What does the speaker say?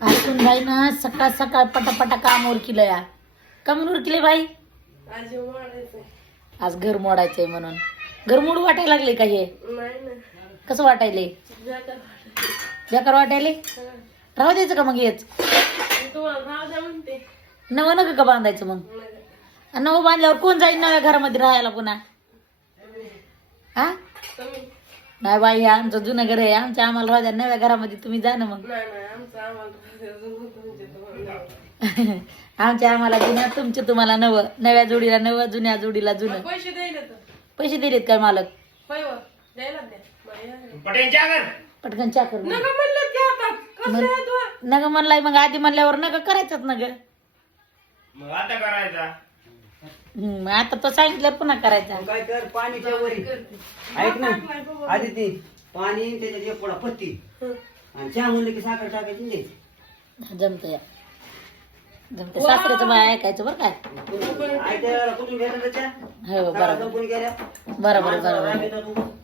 आतून बाई ना सकाळ सकाळ पटापटा काम उरकिलं या. कमून उरकिले बाई? आज घर मोडायचंय म्हणून. घर मोड वाटायला लागले का हे? कसं वाटायले? बेकार वाटायले? राहू द्यायचं का मग हेच? नवं नका का बांधायचं मग? नवं बांधल्यावर कोण जाईल नव्या घरामध्ये राहायला पुन्हा? हा नाही बाई, हे आमचं जुनं घर आहे. आम्हाला राहू द्या. नव्या घरामध्ये तुम्ही जा ना मग. आम्हाला जुन्या, तुमचे तुम्हाला नवं. नव्या जोडीला नवं, जुन्या जोडीला जुनं. पैसे दिलेत काय मालक? पटकन चाकर नग म्हणलाय. मग आधी म्हणल्यावर नग करायचंच ना ग. आता तो सांगितलं पुन्हा करायचा. काय कर, पाणीच्या वरी ऐक ना आधी ती पाणी त्याच्यात एक पोळा पत्ती आणि चहा म्हणलं की साखर टाकायची नाही. जमतंय जमतंय. साखरेचं बाय ऐकायचं बरं काय. कुठून घ्यायचं हो बरोबर बरोबर बरोबर बरोबर.